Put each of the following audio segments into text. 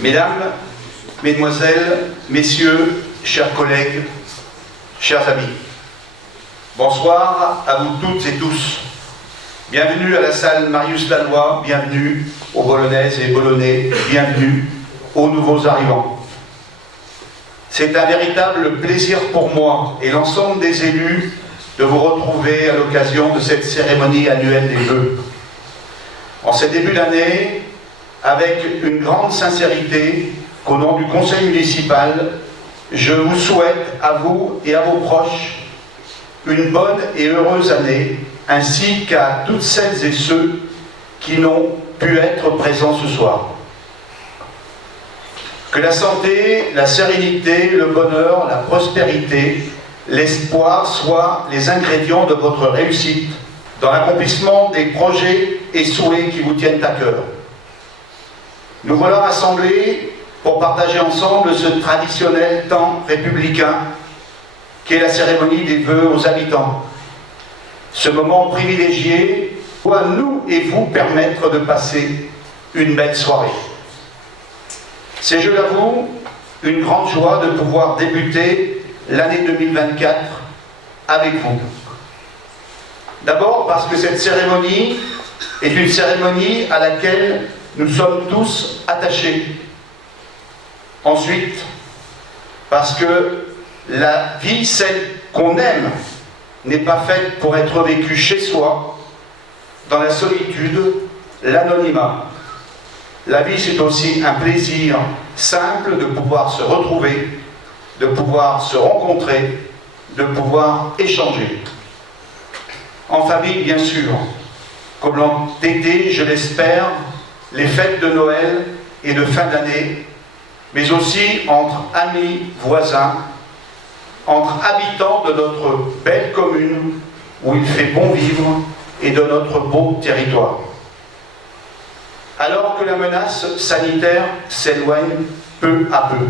Mesdames, Mesdemoiselles, Messieurs, chers collègues, chers amis, bonsoir à vous toutes et tous. Bienvenue à la salle Marius Laloy, bienvenue aux Bolonaises et Bolonais, bienvenue aux nouveaux arrivants. C'est un véritable plaisir pour moi et l'ensemble des élus de vous retrouver à l'occasion de cette cérémonie annuelle des vœux. En ce début d'année, avec une grande sincérité, qu'au nom du conseil municipal, je vous souhaite à vous et à vos proches une bonne et heureuse année, ainsi qu'à toutes celles et ceux qui n'ont pu être présents ce soir. Que la santé, la sérénité, le bonheur, la prospérité, l'espoir soient les ingrédients de votre réussite dans l'accomplissement des projets et souhaits qui vous tiennent à cœur. Nous voilà rassemblés pour partager ensemble ce traditionnel temps républicain qu'est la cérémonie des vœux aux habitants. Ce moment privilégié doit nous et vous permettre de passer une belle soirée. C'est, je l'avoue, une grande joie de pouvoir débuter l'année 2024 avec vous. D'abord parce que cette cérémonie est une cérémonie à laquelle nous sommes tous attachés. Ensuite, parce que la vie, celle qu'on aime, n'est pas faite pour être vécue chez soi, dans la solitude, l'anonymat. La vie, c'est aussi un plaisir simple de pouvoir se retrouver, de pouvoir se rencontrer, de pouvoir échanger. En famille, bien sûr, comme l'ont été, je l'espère, les fêtes de Noël et de fin d'année, mais aussi entre amis, voisins, entre habitants de notre belle commune où il fait bon vivre et de notre beau territoire. Alors que la menace sanitaire s'éloigne peu à peu,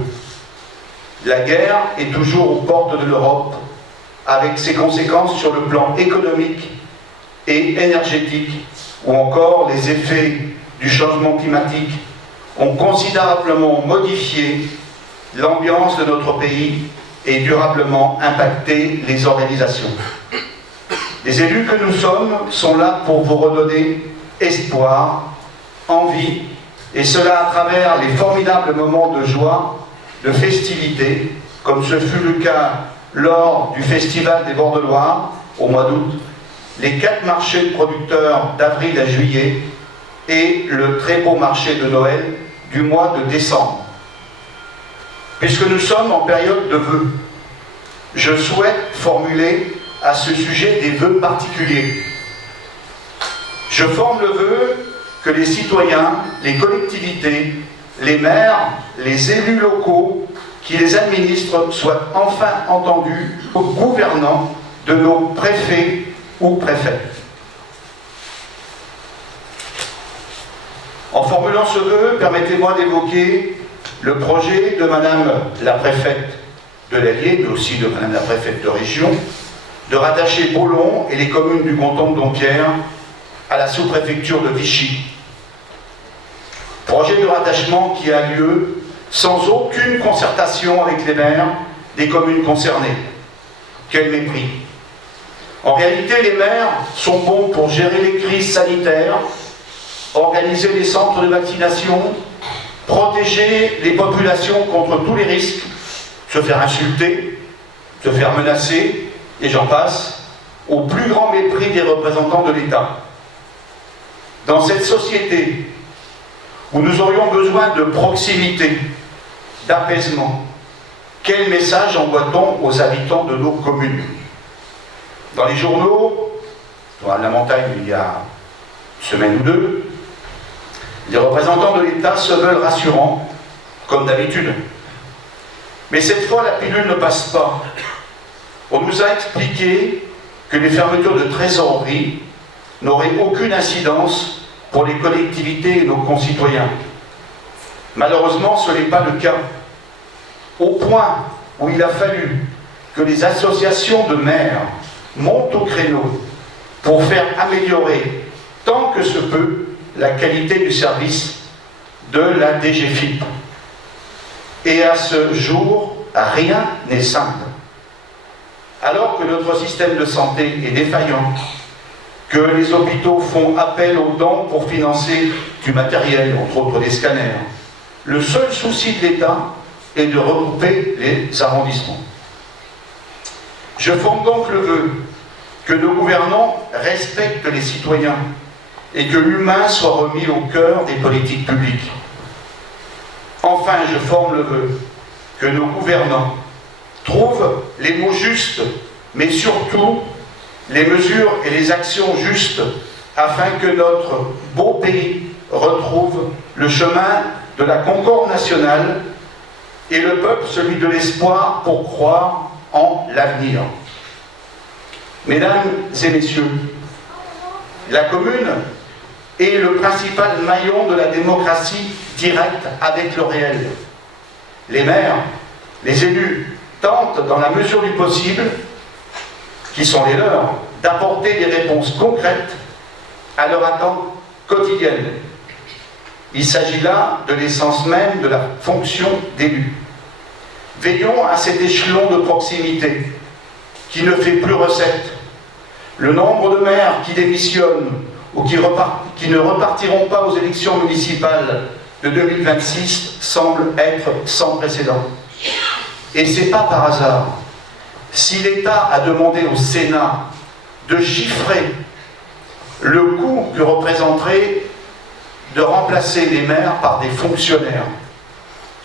la guerre est toujours aux portes de l'Europe avec ses conséquences sur le plan économique et énergétique ou encore les effets du changement climatique ont considérablement modifié l'ambiance de notre pays et durablement impacté les organisations. Les élus que nous sommes sont là pour vous redonner espoir, envie, et cela à travers les formidables moments de joie, de festivité, comme ce fut le cas lors du Festival des Bords de Loire au mois d'août, les 4 marchés de producteurs d'avril à juillet et le très beau marché de Noël du mois de décembre. Puisque nous sommes en période de vœux, je souhaite formuler à ce sujet des vœux particuliers. Je forme le vœu que les citoyens, les collectivités, les maires, les élus locaux qui les administrent soient enfin entendus aux gouvernants de nos préfets ou préfètes. En formulant ce vœu, permettez-moi d'évoquer le projet de Madame la préfète de l'Allier, mais aussi de Madame la préfète de région, de rattacher Beaulon et les communes du canton de Dompierre à la sous-préfecture de Vichy. Projet de rattachement qui a lieu sans aucune concertation avec les maires des communes concernées. Quel mépris! En réalité, les maires sont bons pour gérer les crises sanitaires, organiser les centres de vaccination, protéger les populations contre tous les risques, se faire insulter, se faire menacer, et j'en passe, au plus grand mépris des représentants de l'État. Dans cette société où nous aurions besoin de proximité, d'apaisement, quel message envoie-t-on aux habitants de nos communes? Dans les journaux, dans la montagne il y a une semaine ou deux, les représentants de l'État se veulent rassurants, comme d'habitude. Mais cette fois, la pilule ne passe pas. On nous a expliqué que les fermetures de trésorerie n'auraient aucune incidence pour les collectivités et nos concitoyens. Malheureusement, ce n'est pas le cas. Au point où il a fallu que les associations de maires montent au créneau pour faire améliorer, tant que se peut, la qualité du service de la DGFiP. Et à ce jour, rien n'est simple. Alors que notre système de santé est défaillant, que les hôpitaux font appel aux dons pour financer du matériel, entre autres des scanners, le seul souci de l'État est de regrouper les arrondissements. Je forme donc le vœu que nos gouvernants respectent les citoyens et que l'humain soit remis au cœur des politiques publiques. Enfin, je forme le vœu que nos gouvernants trouvent les mots justes, mais surtout les mesures et les actions justes afin que notre beau pays retrouve le chemin de la concorde nationale et le peuple celui de l'espoir pour croire en l'avenir. Mesdames et messieurs, la commune est le principal maillon de la démocratie directe avec le réel. Les maires, les élus tentent, dans la mesure du possible, qui sont les leurs, d'apporter des réponses concrètes à leurs attentes quotidiennes. Il s'agit là de l'essence même de la fonction d'élu. Veillons à cet échelon de proximité qui ne fait plus recette. Le nombre de maires qui démissionnent ou qui ne repartiront pas aux élections municipales de 2026 semble être sans précédent. Et ce n'est pas par hasard. Si l'État a demandé au Sénat de chiffrer le coût que représenterait de remplacer les maires par des fonctionnaires.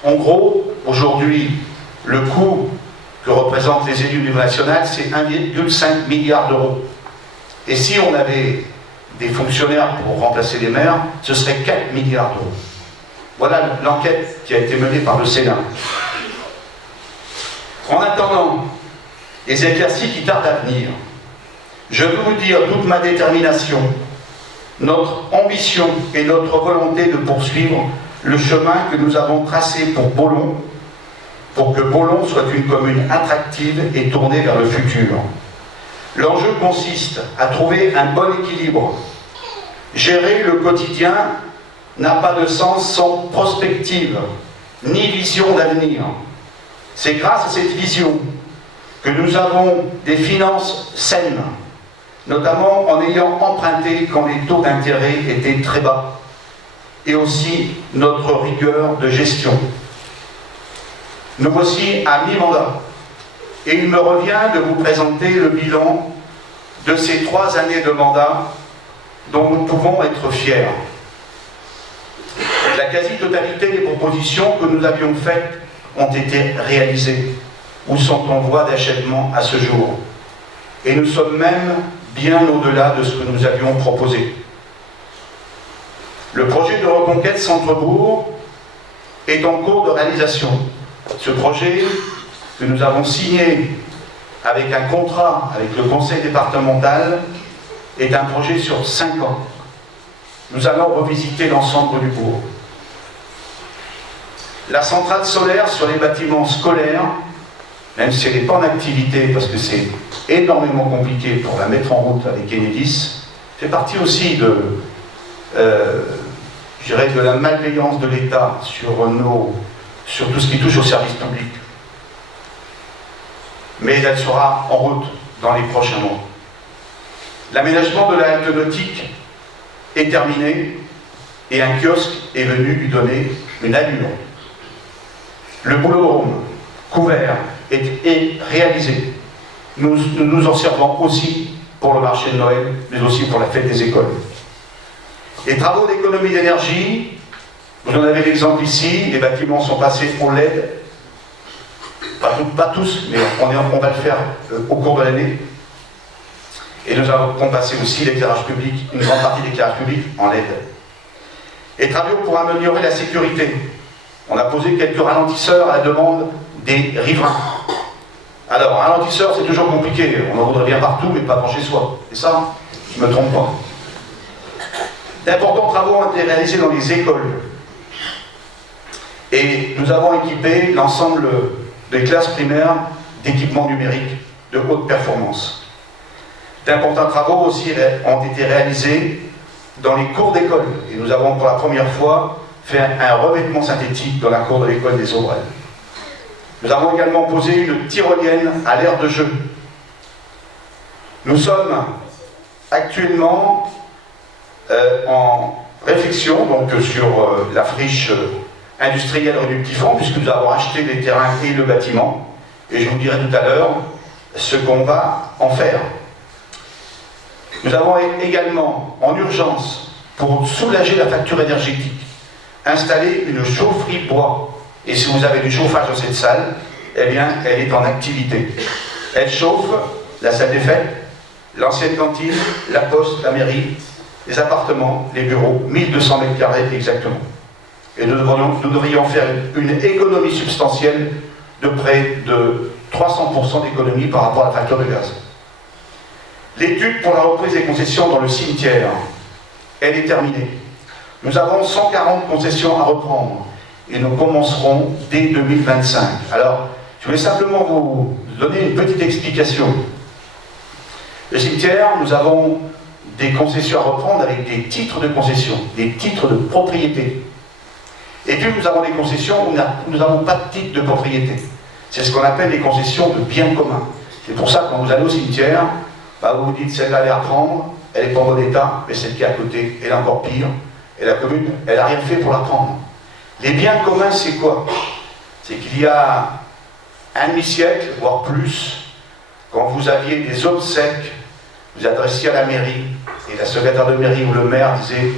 En gros, aujourd'hui, le coût que représentent les élus du niveau national, c'est 1,5 milliard d'euros. Et si on avait des fonctionnaires pour remplacer les maires, ce serait 4 milliards d'euros. Voilà l'enquête qui a été menée par le Sénat. En attendant les éclaircies qui tardent à venir, je veux vous dire toute ma détermination, notre ambition et notre volonté de poursuivre le chemin que nous avons tracé pour Beaulon, pour que Beaulon soit une commune attractive et tournée vers le futur. L'enjeu consiste à trouver un bon équilibre. Gérer le quotidien n'a pas de sens sans prospective, ni vision d'avenir. C'est grâce à cette vision que nous avons des finances saines, notamment en ayant emprunté quand les taux d'intérêt étaient très bas, et aussi notre rigueur de gestion. Nous voici à mi-mandat, et il me revient de vous présenter le bilan de ces 3 années de mandat dont nous pouvons être fiers. La quasi-totalité des propositions que nous avions faites ont été réalisées ou sont en voie d'achèvement à ce jour. Et nous sommes même bien au-delà de ce que nous avions proposé. Le projet de reconquête Centre-Bourg est en cours de réalisation. Ce projet que nous avons signé avec un contrat avec le conseil départemental est un projet sur 5 ans. Nous allons revisiter l'ensemble du bourg. La centrale solaire sur les bâtiments scolaires, même si elle n'est pas en activité parce que c'est énormément compliqué pour la mettre en route avec Enedis, fait partie aussi de la malveillance de l'État sur tout ce qui touche au service public. Mais elle sera en route dans les prochains mois. L'aménagement de la halte nautique est terminé et un kiosque est venu lui donner une allure. Le boulodrome couvert est réalisé. Nous nous en servons aussi pour le marché de Noël, mais aussi pour la fête des écoles. Les travaux d'économie d'énergie, vous en avez l'exemple ici, les bâtiments sont passés au LED, pas tous, mais on va le faire au cours de l'année. Et nous avons passé aussi l'éclairage public, une grande partie de l'éclairage public en LED. Les travaux pour améliorer la sécurité. On a posé quelques ralentisseurs à la demande des riverains. Alors, ralentisseur, c'est toujours compliqué. On en voudrait bien partout, mais pas devant chez soi. C'est ça? Je ne me trompe pas. D'importants travaux ont été réalisés dans les écoles. Et nous avons équipé l'ensemble des classes primaires d'équipements numériques de haute performance. D'importants travaux aussi ont été réalisés dans les cours d'école. Et nous avons pour la première fois fait un revêtement synthétique dans la cour de l'école des Aubrelles. Nous avons également posé une tyrolienne à l'aire de jeu. Nous sommes actuellement en réflexion donc, sur la friche industrielle rue du Petit Fond, puisque nous avons acheté les terrains et le bâtiment. Et je vous dirai tout à l'heure ce qu'on va en faire. Nous avons également, en urgence, pour soulager la facture énergétique, installé une chaufferie bois. Et si vous avez du chauffage dans cette salle, eh bien, elle est en activité. Elle chauffe la salle des fêtes, l'ancienne cantine, la poste, la mairie, les appartements, les bureaux, 1200 mètres carrés exactement. Et nous devrions faire une économie substantielle de près de 300% d'économie par rapport à la facture de gaz. L'étude pour la reprise des concessions dans le cimetière, elle est terminée. Nous avons 140 concessions à reprendre et nous commencerons dès 2025. Alors, je voulais simplement vous donner une petite explication. Le cimetière, nous avons des concessions à reprendre avec des titres de concession, des titres de propriété. Et puis nous avons des concessions où nous n'avons pas de titre de propriété. C'est ce qu'on appelle les concessions de biens communs. C'est pour ça que quand vous allez au cimetière, bah vous vous dites celle-là elle est à prendre, elle n'est pas en bon état, mais celle qui est à côté, elle est encore pire. Et la commune, elle n'a rien fait pour la prendre. Les biens communs, c'est quoi? C'est qu'il y a un demi-siècle, voire plus, quand vous aviez des obsèques, vous adressiez à la mairie, et la secrétaire de mairie ou le maire disait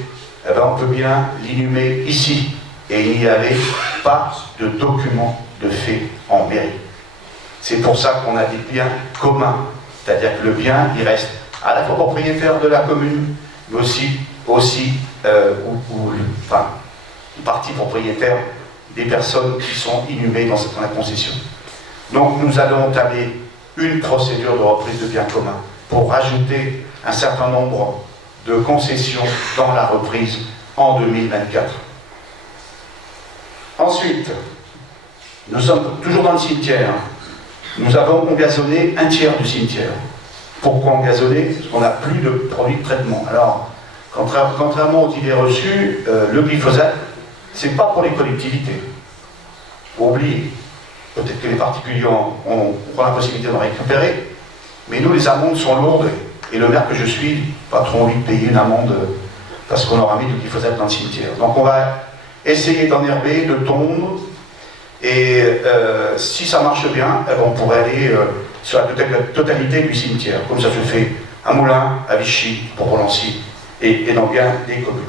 eh ben, on peut bien l'inhumer ici. Et il n'y avait pas de document de fait en mairie. C'est pour ça qu'on a des biens communs. C'est-à-dire que le bien, il reste à la fois propriétaire de la commune, mais aussi une partie propriétaire des personnes qui sont inhumées dans la concession. Donc nous allons entamer une procédure de reprise de biens communs pour rajouter un certain nombre de concessions dans la reprise en 2024. Ensuite, nous sommes toujours dans le cimetière. Nous avons engazonné un tiers du cimetière. Pourquoi engazonner? Parce qu'on n'a plus de produits de traitement. Alors, contrairement aux idées reçues, le glyphosate, ce n'est pas pour les collectivités. Faut oublier. Peut-être que les particuliers auront la possibilité de récupérer, mais nous, les amendes sont lourdes, et le maire que je suis, pas trop envie de payer une amende parce qu'on aura mis du glyphosate dans le cimetière. Donc on va essayer d'enherber, de tondre, et si ça marche bien, on pourrait aller sur la totalité du cimetière, comme ça se fait à Moulins, à Vichy, pour Rolancy, et dans bien des communes.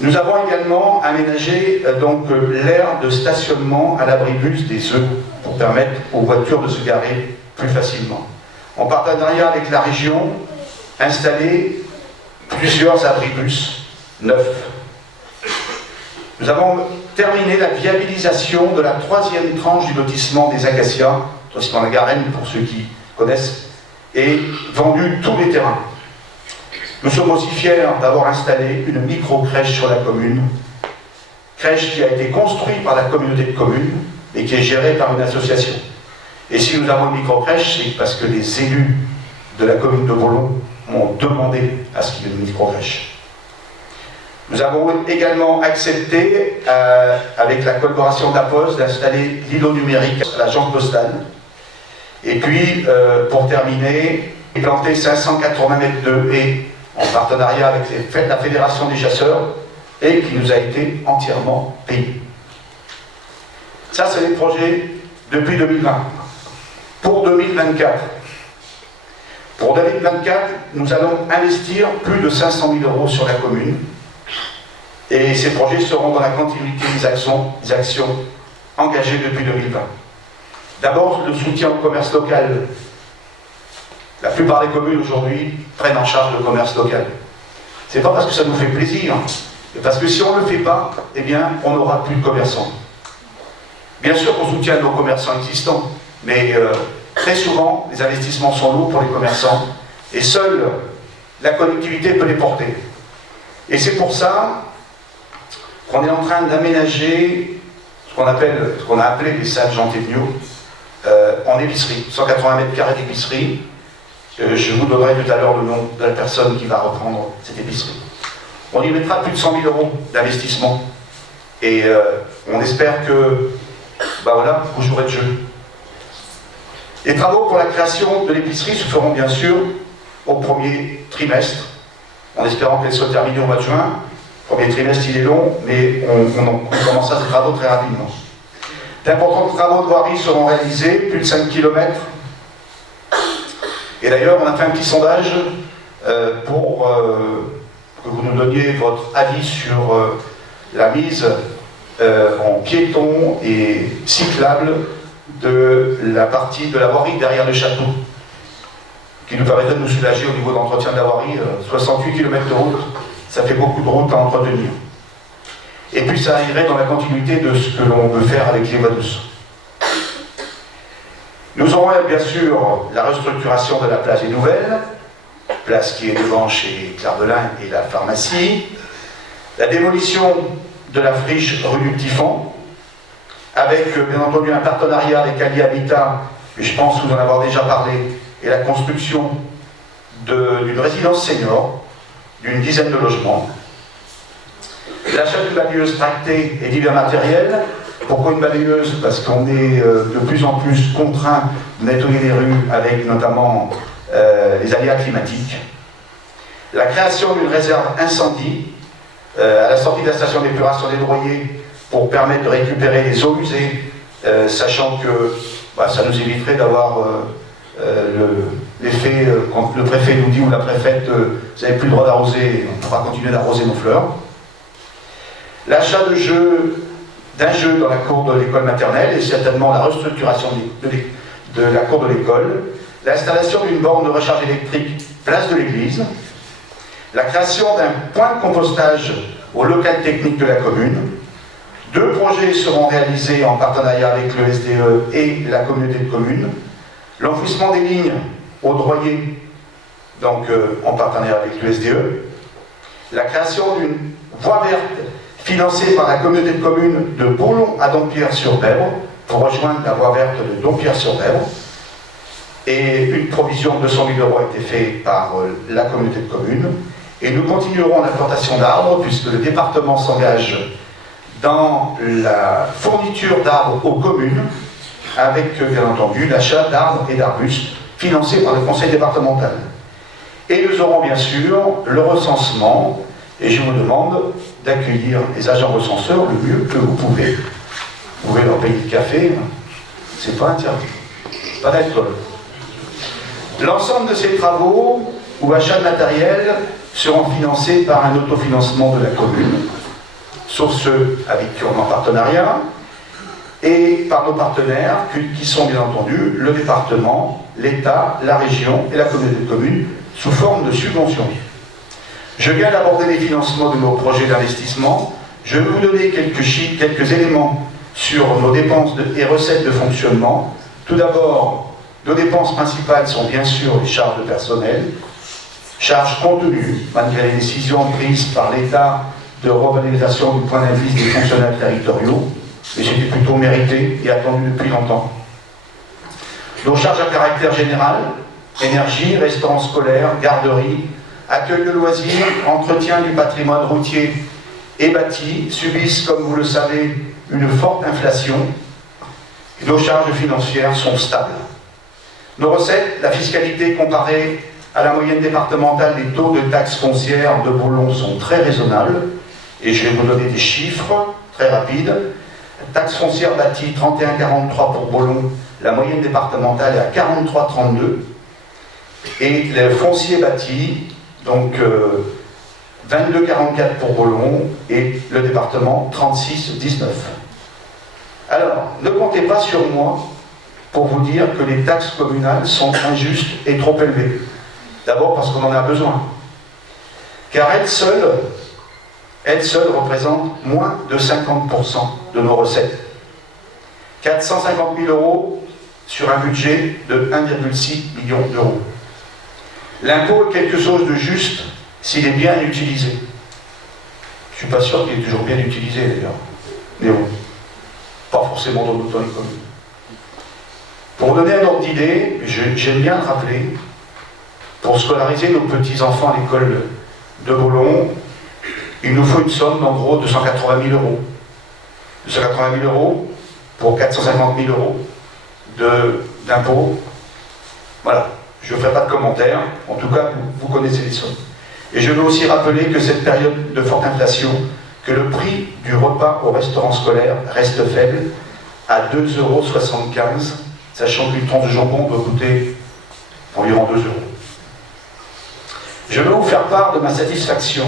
Nous avons également aménagé l'aire de stationnement à l'abribus des œufs pour permettre aux voitures de se garer plus facilement. En partenariat avec la région, installé plusieurs abribus neufs. Nous avons terminé la viabilisation de la 3e tranche du lotissement des Acacias, lotissement La Garenne pour ceux qui connaissent, et vendu tous les terrains. Nous sommes aussi fiers d'avoir installé une micro-crèche sur la commune, crèche qui a été construite par la communauté de communes et qui est gérée par une association. Et si nous avons une micro-crèche, c'est parce que les élus de la commune de Volon m'ont demandé à ce qu'il y ait une micro-crèche. Nous avons également accepté, avec la collaboration de la Poste, d'installer l'îlot numérique à l'agence postale. Et puis, pour terminer, planter 580 mètres de haies en partenariat avec la Fédération des chasseurs et qui nous a été entièrement payé. Ça, c'est les projets depuis 2020. Pour 2024, nous allons investir plus de 500 000 € sur la commune et ces projets seront dans la continuité des actions engagées depuis 2020. D'abord, le soutien au commerce local. La plupart des communes aujourd'hui prennent en charge le commerce local. C'est pas parce que ça nous fait plaisir, mais parce que si on ne le fait pas, eh bien, on n'aura plus de commerçants. Bien sûr qu'on soutient nos commerçants existants, mais très souvent, les investissements sont lourds pour les commerçants, et seule la collectivité peut les porter. Et c'est pour ça qu'on est en train d'aménager ce qu'on a appelé les salles Jean Thévenot en épicerie, 180 mètres carrés d'épicerie. Je vous donnerai tout à l'heure le nom de la personne qui va reprendre cette épicerie. On y mettra plus de 100 000 € d'investissement. Et on espère que, voilà, vous jouerez le jeu. Les travaux pour la création de l'épicerie se feront bien sûr au premier trimestre, en espérant qu'elle soit terminée au mois de juin. Le premier trimestre, il est long, mais on commencera ces travaux très rapidement. D'importants travaux de voirie seront réalisés, plus de 5 km. Et d'ailleurs, on a fait un petit sondage pour que vous nous donniez votre avis sur la mise en piéton et cyclable de la partie de la voirie derrière le château, qui nous permettrait de nous soulager au niveau d'entretien de la voirie. 68 km de route, ça fait beaucoup de route à entretenir. Et puis ça irait dans la continuité de ce que l'on veut faire avec les voies douces. Nous aurons bien sûr la restructuration de la place des Nouvelles, place qui est devant chez Clarbelin et la pharmacie, la démolition de la friche rue du Petit Fond, avec bien entendu un partenariat avec Ali Habitat, et je pense vous en avoir déjà parlé, et la construction d'une résidence senior, d'une dizaine de logements. L'achat d'une balayeuse tractée et divers matériels. Pourquoi une balayeuse? Parce qu'on est de plus en plus contraint de nettoyer les rues avec notamment les aléas climatiques. La création d'une réserve incendie à la sortie de la station d'épuration des Droyers pour permettre de récupérer les eaux usées, sachant que ça nous éviterait d'avoir l'effet quand le préfet nous dit ou la préfète vous n'avez plus le droit d'arroser, on va continuer d'arroser nos fleurs. L'achat d'un jeu dans la cour de l'école maternelle et certainement la restructuration de la cour de l'école, l'installation d'une borne de recharge électrique place de l'église, la création d'un point de compostage au local technique de la commune. 2 projets seront réalisés en partenariat avec le SDE et la communauté de communes. L'enfouissement des lignes au Droyer, donc en partenariat avec le SDE. La création d'une voie verte financée par la communauté de communes de Boulon à Dompierre-sur-Bèbre, pour rejoindre la voie verte de Dompierre-sur-Bèbre. Et une provision de 200 000 € a été faite par la communauté de communes. Et nous continuerons l'implantation d'arbres, puisque le département s'engage dans la fourniture d'arbres aux communes, avec bien entendu l'achat d'arbres et d'arbustes financés par le conseil départemental. Et nous aurons bien sûr le recensement, et je vous demande d'accueillir les agents recenseurs le mieux que vous pouvez. Vous pouvez leur payer le café, c'est pas interdit, pas d'alcool. L'ensemble de ces travaux ou achats de matériel seront financés par un autofinancement de la commune, sauf ceux avec qui on est en partenariat, et par nos partenaires qui sont bien entendu le département, l'État, la région et la communauté de communes sous forme de subventions. Je viens d'aborder les financements de nos projets d'investissement. Je vais vous donner quelques chiffres, quelques éléments sur nos dépenses et recettes de fonctionnement. Tout d'abord, nos dépenses principales sont bien sûr les charges de personnel, charges contenues malgré les décisions prises par l'État de revalorisation du point d'indice des fonctionnaires territoriaux, mais c'était plutôt mérité et attendu depuis longtemps. Nos charges à caractère général, énergie, restaurants scolaires, garderie, accueil de loisirs, entretien du patrimoine routier et bâti, subissent, comme vous le savez, une forte inflation. Nos charges financières sont stables. Nos recettes, la fiscalité comparée à la moyenne départementale des taux de taxes foncières de Boulon sont très raisonnables, et je vais vous donner des chiffres très rapides. Taxe foncière bâtie 31,43 pour Boulon, la moyenne départementale est à 43,32, et le foncier bâti, donc 22,44 pour Boulon, et le département 36,19. Alors, ne comptez pas sur moi pour vous dire que les taxes communales sont injustes et trop élevées. D'abord parce qu'on en a besoin. Car elles seules représentent moins de 50% de nos recettes. 450 000 € sur un budget de 1,6 million d'euros. L'impôt est quelque chose de juste s'il est bien utilisé. Je ne suis pas sûr qu'il est toujours bien utilisé d'ailleurs. Mais bon, pas forcément dans notre économie. Pour donner un ordre d'idée, j'aime bien le rappeler, pour scolariser nos petits-enfants à l'école de Boulon, il nous faut une somme d'en gros de 180 000 €. 280 000 euros pour 450 000 euros d'impôts. Voilà, je ne ferai pas de commentaires, en tout cas vous connaissez les sommes. Et je veux aussi rappeler que cette période de forte inflation, que le prix du repas au restaurant scolaire reste faible, à 2,75 €, sachant qu'une tranche de jambon doit coûter environ 2 €. Je veux vous faire part de ma satisfaction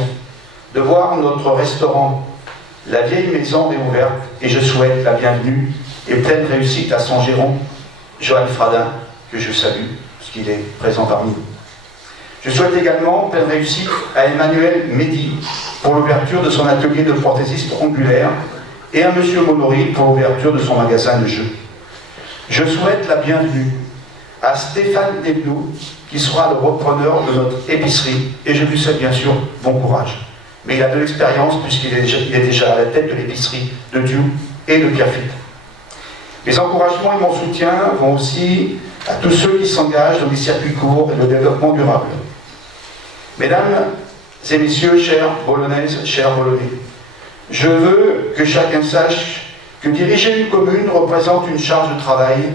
de voir notre restaurant, la vieille maison réouverte, et je souhaite la bienvenue et pleine réussite à son gérant, Johan Fradin, que je salue, parce qu'il est présent parmi nous. Je souhaite également pleine réussite à Emmanuel Mehdi pour l'ouverture de son atelier de prothésiste ongulaire et à M. Monory pour l'ouverture de son magasin de jeux. Je souhaite la bienvenue à Stéphane Desbloux, qui sera le repreneur de notre épicerie, et je lui souhaite bien sûr bon courage. Mais il a de l'expérience puisqu'il est déjà à la tête de l'épicerie de Diou et de Pierrefitte. Les encouragements et mon soutien vont aussi à tous ceux qui s'engagent dans les circuits courts et le développement durable. Mesdames et messieurs, chères Boulonnaises, chers Boulonnais, je veux que chacun sache que diriger une commune représente une charge de travail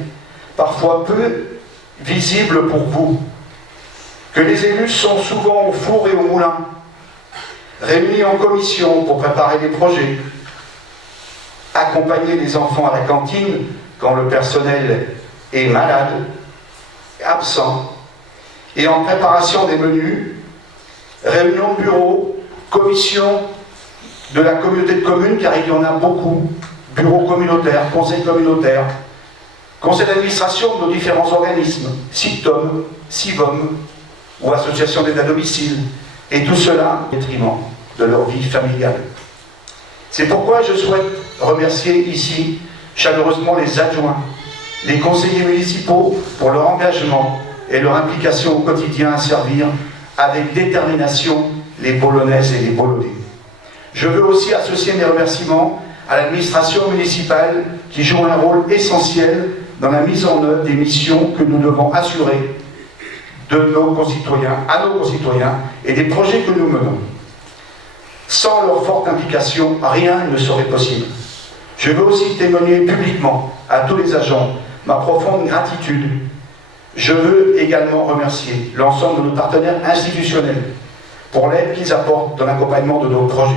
parfois peu visible pour vous, que les élus sont souvent au four et au moulin, réunis en commission pour préparer des projets, accompagner les enfants à la cantine quand le personnel est malade, absent, et en préparation des menus, réunions de bureau, commission de la communauté de communes, car il y en a beaucoup, bureaux communautaires, conseils communautaires, conseil d'administration de nos différents organismes, SICTOM, SIVOM ou associations d'aide à domicile, et tout cela au détriment de leur vie familiale. C'est pourquoi je souhaite remercier ici chaleureusement les adjoints, les conseillers municipaux pour leur engagement et leur implication au quotidien à servir avec détermination les Boulonnaises et les Boulonnais. Je veux aussi associer mes remerciements à l'administration municipale qui joue un rôle essentiel dans la mise en œuvre des missions que nous devons assurer à nos concitoyens et des projets que nous menons. Sans leur forte implication, rien ne serait possible. Je veux aussi témoigner publiquement à tous les agents ma profonde gratitude. Je veux également remercier l'ensemble de nos partenaires institutionnels pour l'aide qu'ils apportent dans l'accompagnement de nos projets.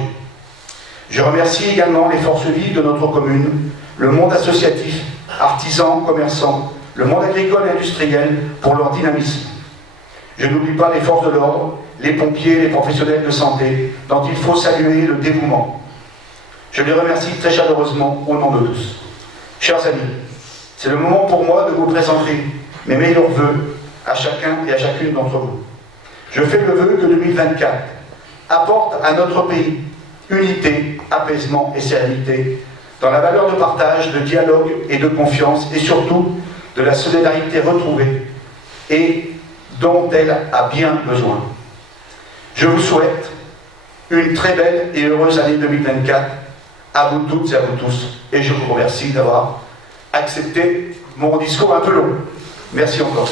Je remercie également les forces vives de notre commune, le monde associatif, artisans, commerçants, le monde agricole et industriel pour leur dynamisme. Je n'oublie pas les forces de l'ordre, les pompiers, les professionnels de santé, dont il faut saluer le dévouement. Je les remercie très chaleureusement au nom de tous. Chers amis, c'est le moment pour moi de vous présenter mes meilleurs vœux à chacun et à chacune d'entre vous. Je fais le vœu que 2024 apporte à notre pays unité, apaisement et sérénité, dans la valeur de partage, de dialogue et de confiance, et surtout de la solidarité retrouvée et dont elle a bien besoin. Je vous souhaite une très belle et heureuse année 2024 à vous toutes et à vous tous, et je vous remercie d'avoir accepté mon discours un peu long. Merci encore.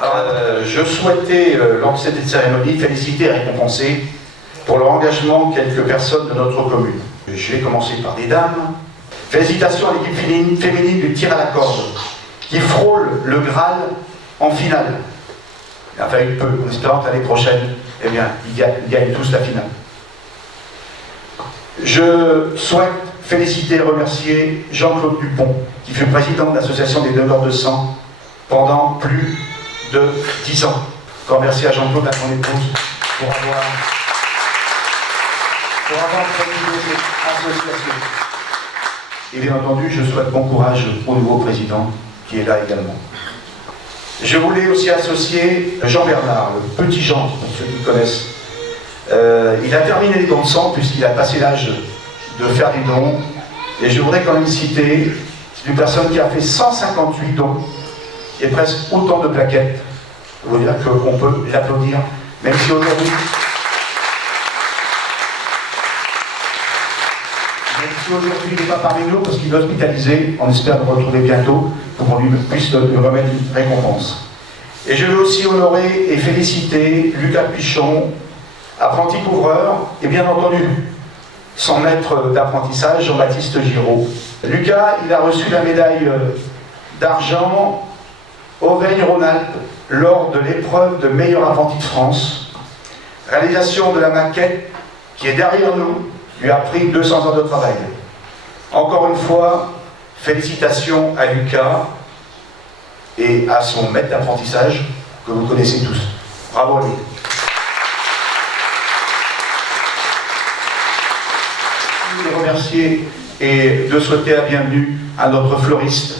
Alors, je souhaitais, lors de cette cérémonie, féliciter et récompenser pour leur engagement quelques personnes de notre commune. Je vais commencer par des dames. Félicitations à l'équipe féminine du tir à la corde, qui frôle le Graal en finale. Il a fallu peu, en espérant que l'année prochaine, eh bien, ils gagnent tous la finale. Je souhaite féliciter et remercier Jean-Claude Dupont, qui fut président de l'association des donneurs de sang pendant plus de 10 ans. Encore merci à Jean-Claude, à son épouse, pour avoir présidé cette association. Et bien entendu, je souhaite bon courage au nouveau président, qui est là également. Je voulais aussi associer Jean Bernard, le petit Jean, pour ceux qui connaissent. Il a terminé les dons de sang puisqu'il a passé l'âge de faire des dons. Et je voudrais quand même citer une personne qui a fait 158 dons et presque autant de plaquettes. Je veux dire qu'on peut l'applaudir, même si qu'aujourd'hui il n'est pas parmi nous parce qu'il est hospitalisé. On espère le retrouver bientôt pour qu'on lui puisse lui remettre une récompense. Et je veux aussi honorer et féliciter Lucas Pichon, apprenti couvreur, et bien entendu son maître d'apprentissage, Jean-Baptiste Giraud. Lucas, il a reçu la médaille d'argent Auvergne-Rhône-Alpes lors de l'épreuve de meilleur apprenti de France. Réalisation de la maquette qui est derrière nous lui a pris 200 heures de travail. Encore une fois, félicitations à Lucas et à son maître d'apprentissage que vous connaissez tous. Bravo à lui. Je voulais remercier et de souhaiter la bienvenue à notre fleuriste.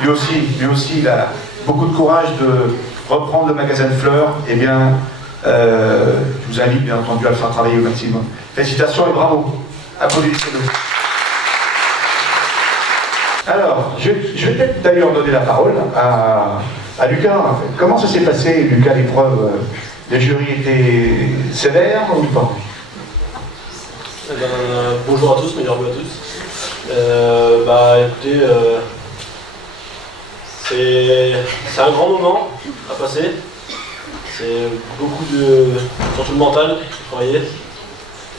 Lui aussi, il a beaucoup de courage de reprendre le magasin de fleurs. Eh bien, je vous invite bien entendu à le faire travailler au maximum. Félicitations et bravo. Applaudissez-le. Alors, je vais peut-être d'ailleurs donner la parole à Lucas. Comment ça s'est passé, Lucas, l'épreuve? Les jurys étaient sévères ou pas? Bonjour à tous, meilleurs vœux à tous. Écoutez, c'est un grand moment à passer. C'est beaucoup de... surtout le mental, travailler,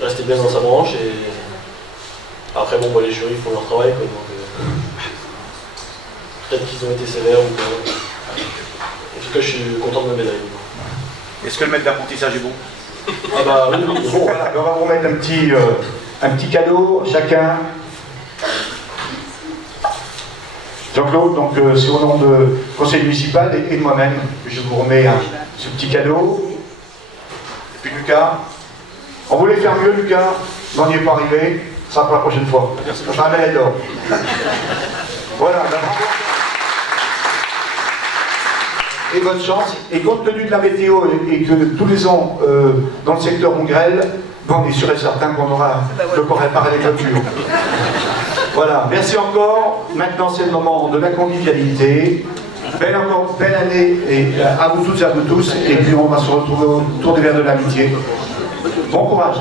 rester bien dans sa branche et après les jurys font leur travail quoi, donc, peut-être qu'ils ont été sévères ou pas. En tout cas je suis content de ma médaille. Est-ce que le maître d'apprentissage est bon? Ah bah oui, bon, voilà, on va vous mettre un petit cadeau chacun. Jean-Claude, donc c'est au nom du conseil municipal et de moi-même que je vous remets ce petit cadeau. Et puis Lucas, on voulait faire mieux Lucas, mais on n'y est pas arrivé, ça sera pour la prochaine fois. Ça sera un médaille d'or. Voilà, et bonne chance. Et compte tenu de la météo et que tous les ans dans le secteur on grêle, on est sûr et certain qu'on aura de quoi réparer les clôtures. Voilà, merci encore. Maintenant, c'est le moment de la convivialité. Belle année et à vous toutes et à vous tous. Et puis, on va se retrouver autour des verres de l'amitié. Bon courage.